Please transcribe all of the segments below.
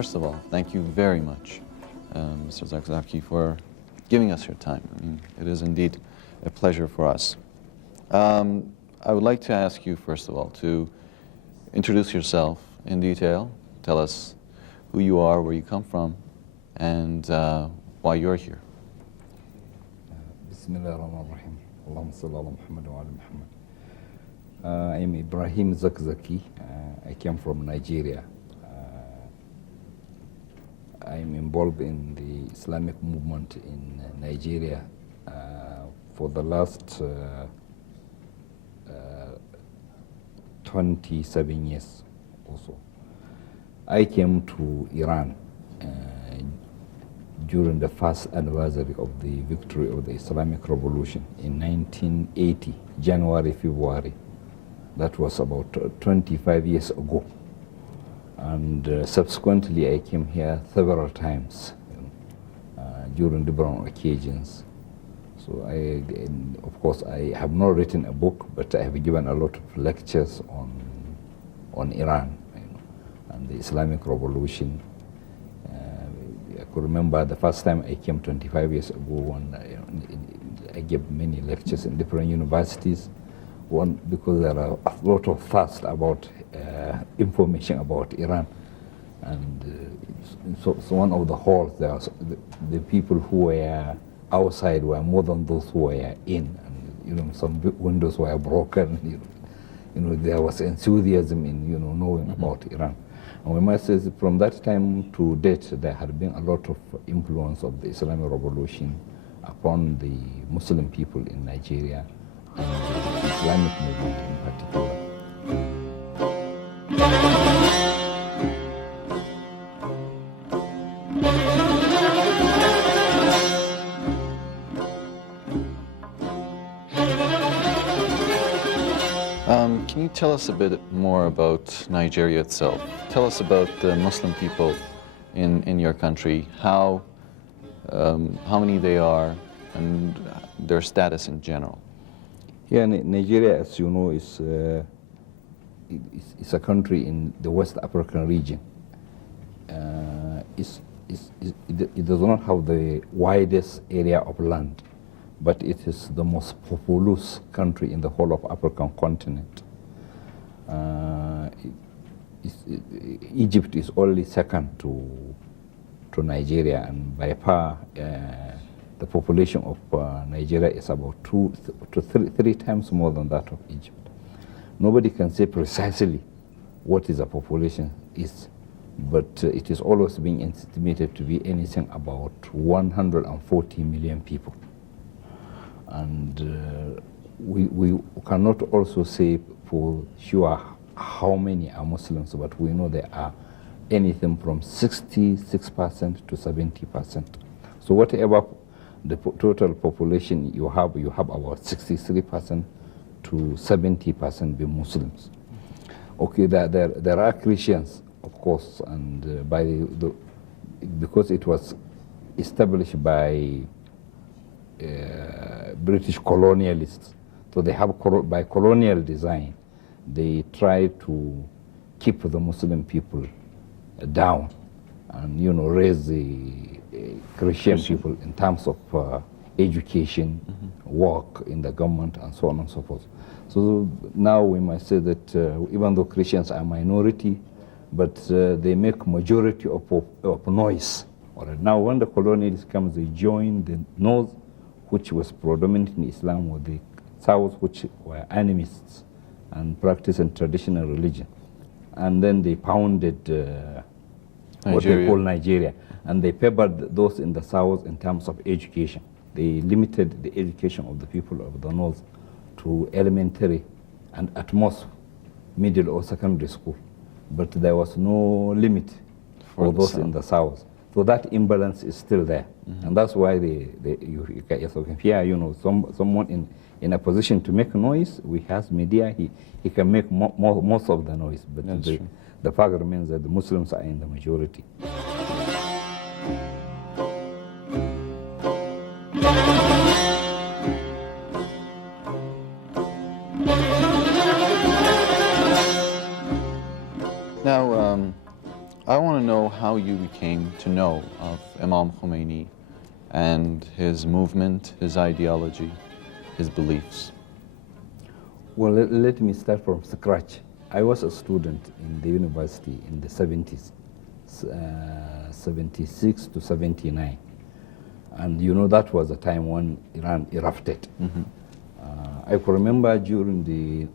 first of all, thank you very much, Mr. Zakzaky, for giving us your time. I mean, it is indeed a pleasure for us. I would like to ask you, first of all, to introduce yourself in detail. Tell us who you are, where you come from, and why you're here. Bismillahirrahmanirrahim. Allahumma salli ala Muhammad wa ala Muhammad. I am Ibrahim Zakzaky. I came from Nigeria. I am involved in the Islamic movement in Nigeria for the last 27 years or so. I came to Iran during the first anniversary of the victory of the Islamic Revolution in 1980, January, February. That was about 25 years ago. And subsequently I came here several times during different occasions. So of course I have not written a book, but I have given a lot of lectures on Iran, and the Islamic Revolution. I could remember the first time I came 25 years ago when I gave many lectures in different universities. One, because there are a lot of thirst about information about Iran. And so one of the halls, there was the people who were outside were more than those who were in. And, some windows were broken. There was enthusiasm in, knowing about Iran. And we must say that from that time to date, there had been a lot of influence of the Islamic Revolution upon the Muslim people in Nigeria and the Islamic movement in particular. Can you tell us a bit more about Nigeria itself? Tell us about the Muslim people in your country, how many they are, and their status in general. Yeah, Nigeria, as you know, is a country in the West African region. It does not have the widest area of land, but it is the most populous country in the whole of African continent. Egypt is only second to Nigeria, and by far the population of Nigeria is about 2 to 3 times more than that of Egypt. Nobody can say precisely what is the population is, but it is always being estimated to be anything about 140 million people. And we cannot also say for sure how many are Muslims, but we know there are anything from 66% to 70%. So whatever the total population you have about 63% to 70% be Muslims. Okay, there are Christians, of course, and because it was established by British colonialists, so they have by colonial design, they try to keep the Muslim people down and raise the Christian people in terms of education, work in the government, and so on and so forth. So now we must say that even though Christians are minority, but they make majority of noise. All right. Now when the colonialists come, they join the north, which was predominant in Islam, or the south, which were animists and practicing traditional religion. And then they founded what they call Nigeria. And they favored those in the south in terms of education. They limited the education of the people of the north to elementary and at most middle or secondary school. But there was no limit for those in the south. So that imbalance is still there. And that's why you can hear, someone in a position to make noise, we have media, he can make most of the noise. But the fact remains that the Muslims are in the majority. Now, I want to know how you to know of Imam Khomeini and his movement, his ideology, his beliefs? Well, let me start from scratch. I was a student in the university in the 70s, 76 to 79. And you know, that was a time when Iran erupted. I could remember during the,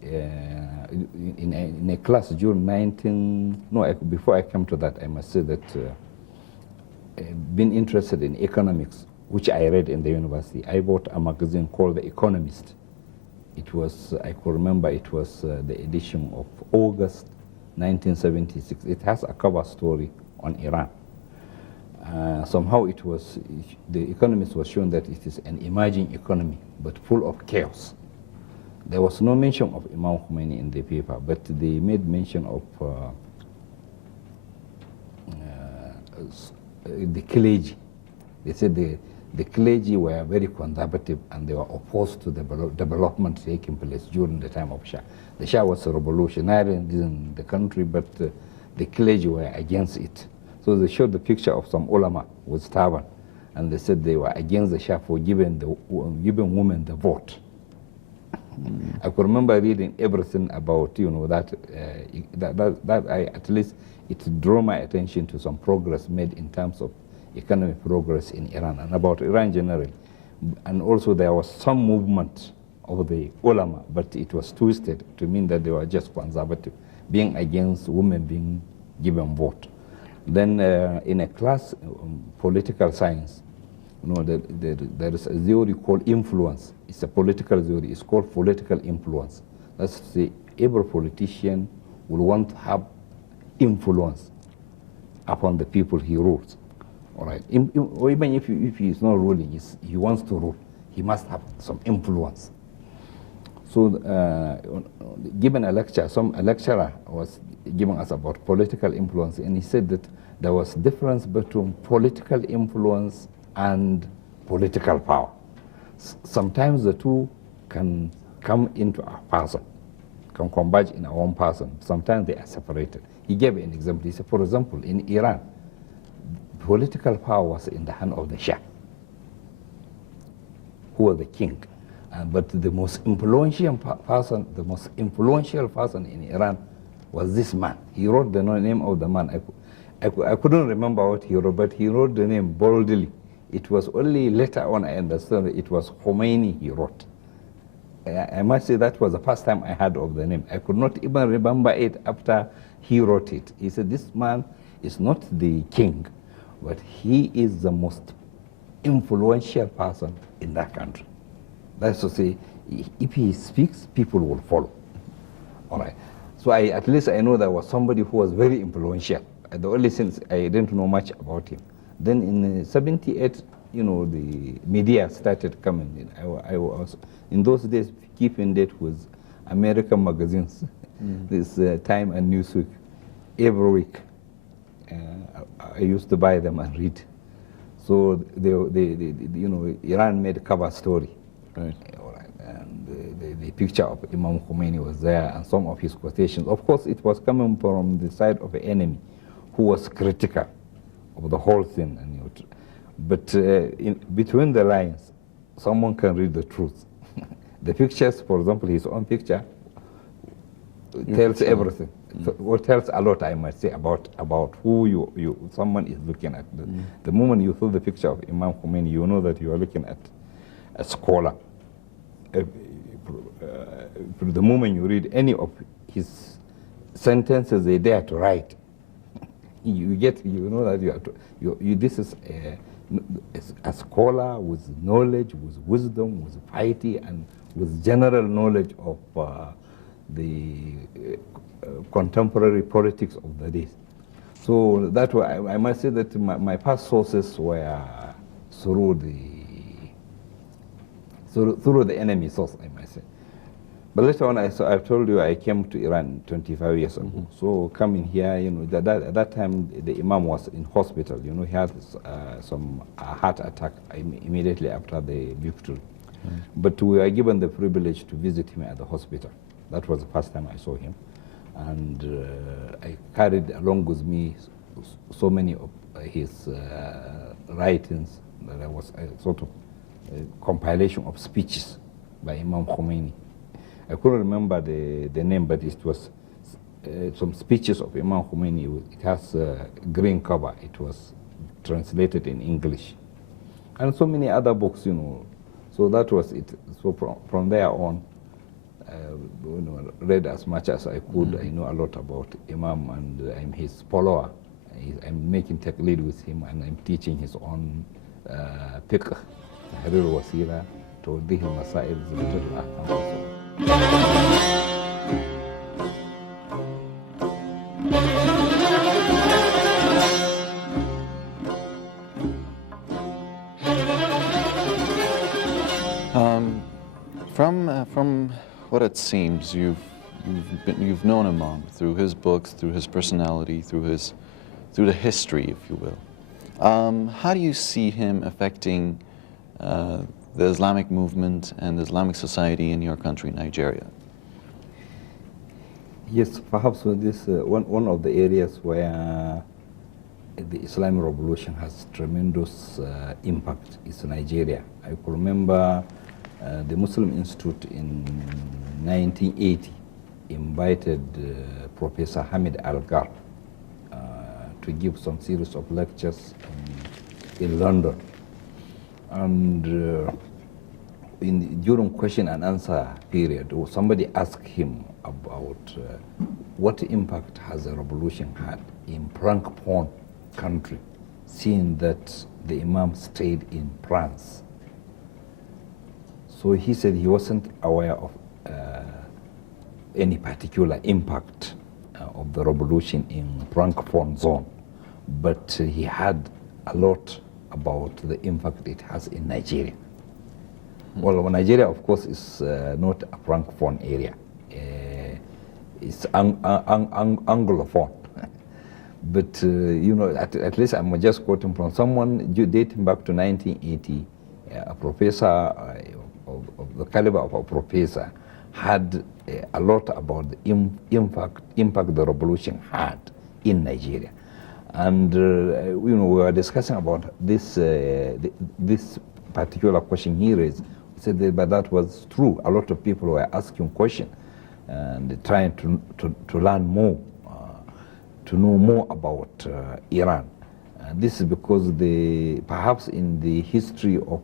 in a class during before I come to that, I must say that being interested in economics, which I read in the university, I bought a magazine called The Economist. It was, I could remember it was the edition of August 1976. It has a cover story on Iran. Somehow it was, the Economist was showing that it is an emerging economy, but full of chaos. There was no mention of Imam Khomeini in the paper, but they made mention of the clergy. They said the clergy were very conservative and they were opposed to the development taking place during the time of Shah. The Shah was a revolutionary in the country, but the clergy were against it. So they showed the picture of some Ulama with turban, and they said they were against the Shah for giving women the vote. I could remember reading everything about, you know, that I, at least it drew my attention to some progress made in terms of economic progress in Iran and about Iran generally. And also there was some movement of the ulama, but it was twisted to mean that they were just conservative, being against women being given vote. Then in a class, political science, you know, there is a theory called influence. It's a political theory. It's called political influence. That's to say, every politician will want to have influence upon the people he rules. All right. Or even if he is not ruling, he wants to rule, he must have some influence. So, given a lecture, a lecturer was giving us about political influence, and he said that there was difference between political influence and political power. Sometimes the two can come into a person, can converge in a one person. Sometimes they are separated. He gave an example. He said, for example, in Iran, political power was in the hand of the Shah, who was the king. But the most influential person, in Iran was this man. He wrote the name of the man. I couldn't remember what he wrote, but he wrote the name boldly. It was only later on I understood that it was Khomeini he wrote. I must say that was the first time I heard of the name. I could not even remember it after he wrote it. He said, this man is not the king, but he is the most influential person in that country. That's to say, if he speaks, people will follow. All right. So at least I know there was somebody who was very influential. The only thing I didn't know much about him. Then in 78, you know, the media started coming in. I was, in those days, keeping date with American magazines, this Time and Newsweek, every week. I used to buy them and read. So they you know, Iran made a cover story. Right. All right. And the picture of Imam Khomeini was there, and some of his quotations. Of course, it was coming from the side of the enemy, who was critical of the whole thing. And, you know, but between the lines, someone can read the truth. The pictures, for example, his own picture tells everything. Or tells a lot, I might say, about who someone is looking at. The moment you saw the picture of Imam Khomeini, you know that you are looking at a scholar. The moment you read any of his sentences they dare to write, you know that this is a scholar with knowledge, with wisdom, with piety, and with general knowledge of the contemporary politics of the day. So that way, I must say that my past sources were through the enemy source, I might say. But later on, I've told you I came to Iran 25 years ago. So coming here, you know, at that time the Imam was in hospital. You know, he had some heart attack immediately after the victory. But we were given the privilege to visit him at the hospital. That was the first time I saw him. And I carried along with me so many of his writings. There was a sort of compilation of speeches by Imam Khomeini. I couldn't remember the name, but it was some speeches of Imam Khomeini. It has a green cover. It was translated in English. And so many other books, you know. So that was it. So from there on, you know, read as much as I could. I know a lot about Imam, and I'm his follower. I'm making taqlid with him, and I'm teaching his own fiqh, tahrir wasila, توضيح المسائل زبط الأحكام. From what it seems, you've known Imam through his books, through his personality, through the history, if you will. How do you see him affecting the Islamic movement and the Islamic society in your country, Nigeria? Yes, perhaps this one of the areas where the Islamic revolution has tremendous impact is Nigeria. I could remember the Muslim Institute in 1980 invited Professor Hamid Al-Gar to give some series of lectures in London. And during question and answer period, somebody asked him about what impact has the revolution had in Francophone country, seeing that the Imam stayed in France. So he said he wasn't aware of any particular impact of the revolution in Francophone zone, but he had a lot about the impact it has in Nigeria. Well, Nigeria, of course, is not a Francophone area. It's Anglophone. But, you know, at least I'm just quoting from someone dating back to 1980, a professor of the caliber of a professor had a lot about the impact the revolution had in Nigeria. And, you know, we were discussing about this, this particular question he raised. He said that, but that was true. A lot of people were asking questions and trying to learn more, to know more about Iran. This is because perhaps in the history of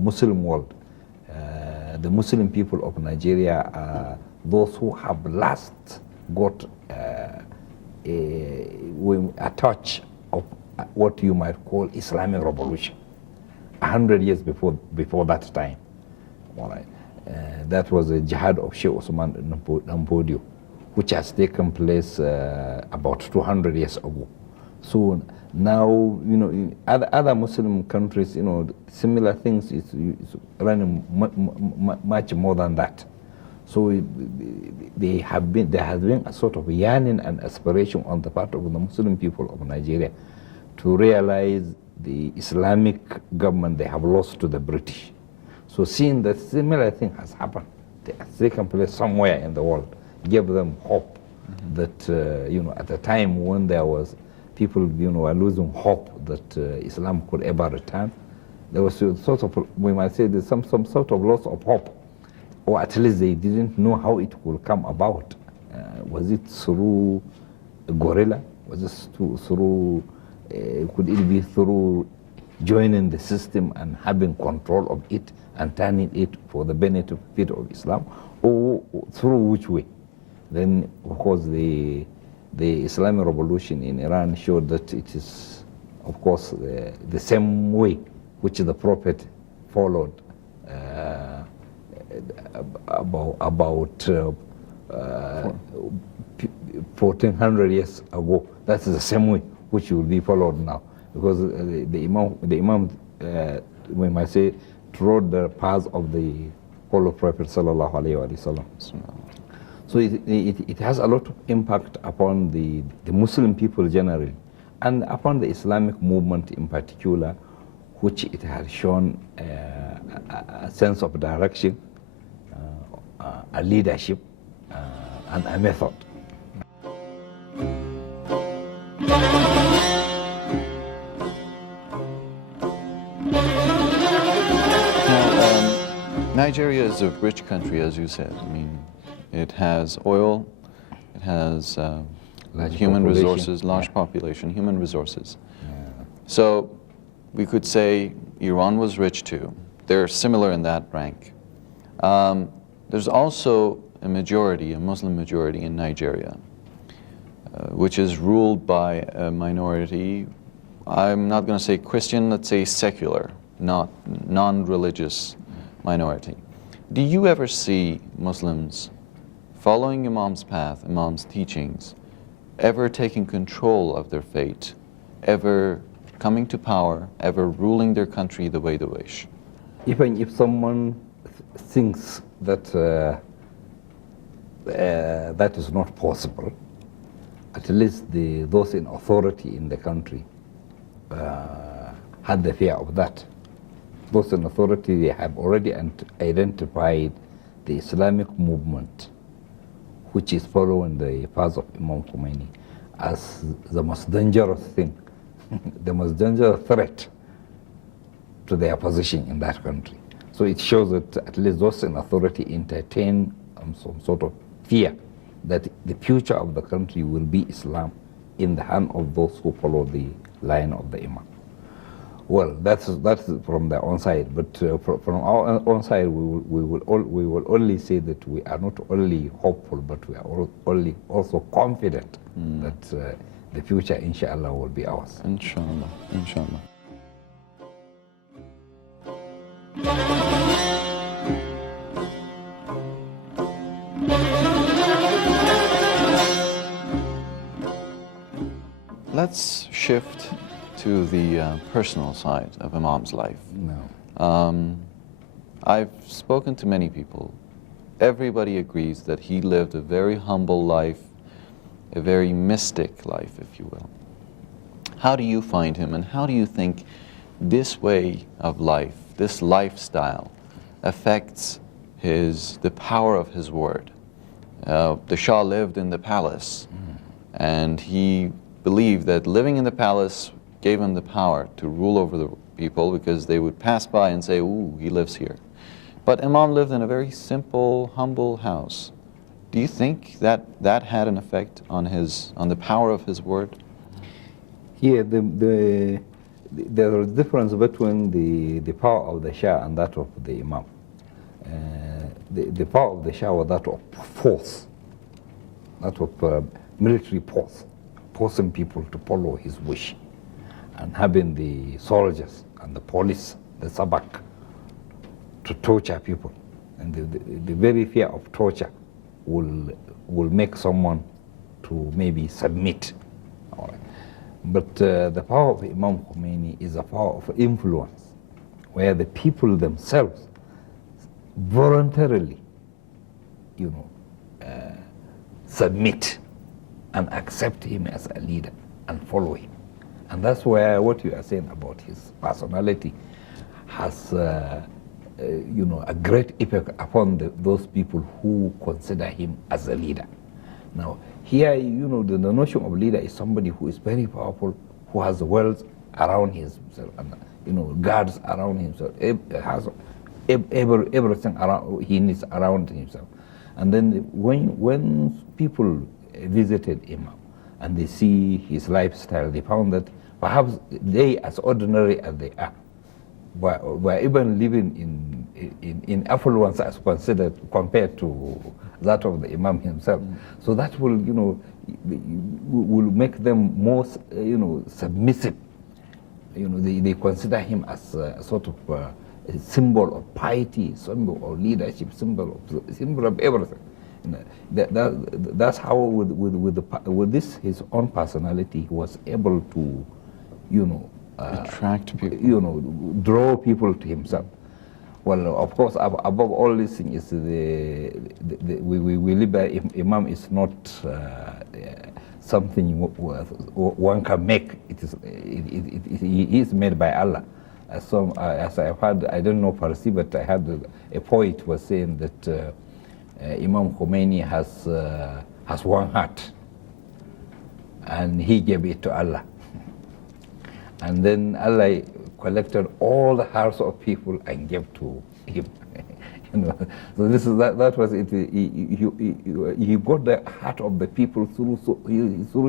Muslim world, the Muslim people of Nigeria are those who have last got a touch of what you might call Islamic revolution, 100 years before that time. All right. That was the jihad of Sheikh Osman Nampodio, which has taken place about 200 years ago. So now, you know, in other Muslim countries, you know, similar things is running much more than that. So there has been a sort of yearning and aspiration on the part of the Muslim people of Nigeria to realize the Islamic government they have lost to the British. So seeing that similar thing has happened, it has taken place somewhere in the world, gave them hope that, you know, at a time when there was people, you know, were losing hope that Islam could ever return, there was a sort of, we might say, there's some sort of loss of hope, or at least they didn't know how it would come about. Was it through guerrilla? Was it through, could it be through joining the system and having control of it and turning it for the benefit of Islam, or through which way? Then, of course, the Islamic revolution in Iran showed that it is, of course, the same way which the Prophet followed about 1400 years ago. That's the same way which will be followed now, because the Imam, we might say, trod the path of the Holy Prophet sallallahu alaihi wasallam. So it has a lot of impact upon the Muslim people generally, and upon the Islamic movement in particular, which it has shown a sense of direction, a leadership, and a method. Nigeria is a rich country, as you said. I mean, it has oil, it has human resources, large population, human resources. So we could say Iran was rich too. They're similar in that rank. There's also a majority, a Muslim majority in Nigeria, which is ruled by a minority. I'm not going to say Christian, let's say secular, not non-religious minority. Do you ever see Muslims following Imam's path, Imam's teachings, ever taking control of their fate, ever coming to power, ever ruling their country the way they wish? Even if someone thinks that that is not possible, at least those in authority in the country had the fear of that. Those in authority, they have already identified the Islamic movement, which is following the path of Imam Khomeini, as the most dangerous thing, the most dangerous threat to their position in that country. So it shows that at least those in authority entertain some sort of fear that the future of the country will be Islam in the hand of those who follow the line of the Imam. Well, that's from their own side, but from our own side, we will only say that we are not only hopeful, but we are only also confident that the future, inshallah, will be ours. Inshallah, inshallah. Let's shift to the personal side of Imam's life. No. I've spoken to many people. Everybody agrees that he lived a very humble life, a very mystic life, if you will. How do you find him, and how do you think this way of life, this lifestyle, affects the power of his word? The Shah lived in the palace, and he believed that living in the palace gave him the power to rule over the people, because they would pass by and say, ooh, he lives here. But Imam lived in a very simple, humble house. Do you think that had an effect on the power of his word? Yeah, there is a difference between the power of the Shah and that of the Imam. The power of the Shah was that of force, that of military force, forcing people to follow his wish, and having the soldiers and the police, the sabak, to torture people. And the very fear of torture will make someone to maybe submit. All right. But the power of Imam Khomeini is a power of influence, where the people themselves voluntarily, submit and accept him as a leader and follow him. And that's where what you are saying about his personality has, a great effect upon those people who consider him as a leader. Now, here, the notion of leader is somebody who is very powerful, who has wealth around himself, and guards around himself, has everything he needs around himself. And then when people visited Imam and they see his lifestyle, they found that perhaps they, as ordinary as they are, were even living in affluence as compared to that of the Imam himself. So that will make them more submissive. They consider him as a sort of a symbol of piety, symbol of leadership, symbol of everything. That's how with this his own personality, he was able to attract people, draw people to himself. Well, of course, above all this thing is we live by Imam is not something one can make. He is made by Allah. As I've heard, I don't know Farsi, but I heard a poet was saying that Imam Khomeini has one heart, and he gave it to Allah. And then Allah collected all the hearts of people and gave to him. So this is that was it. He got the heart of the people through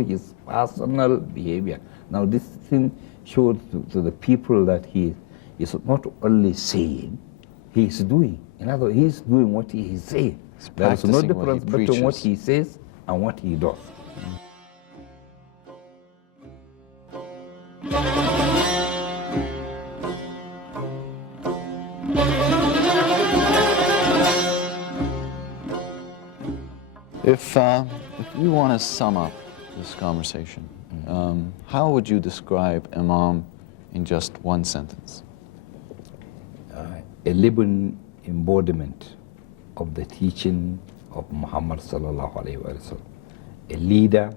his personal behavior. Now this thing showed to the people that he is not only saying, he is doing. In other words, he is doing what he is saying. There is no difference between what he says and what he does. If you want to sum up this conversation, how would you describe Imam in just one sentence? A living embodiment of the teaching of Muhammad sallallahu alaihi wasallam. A leader,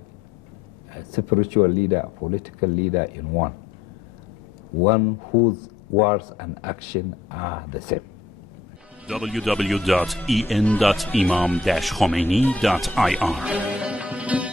a spiritual leader, a political leader in one. One whose words and action are the same. www.en.imam-khomeini.ir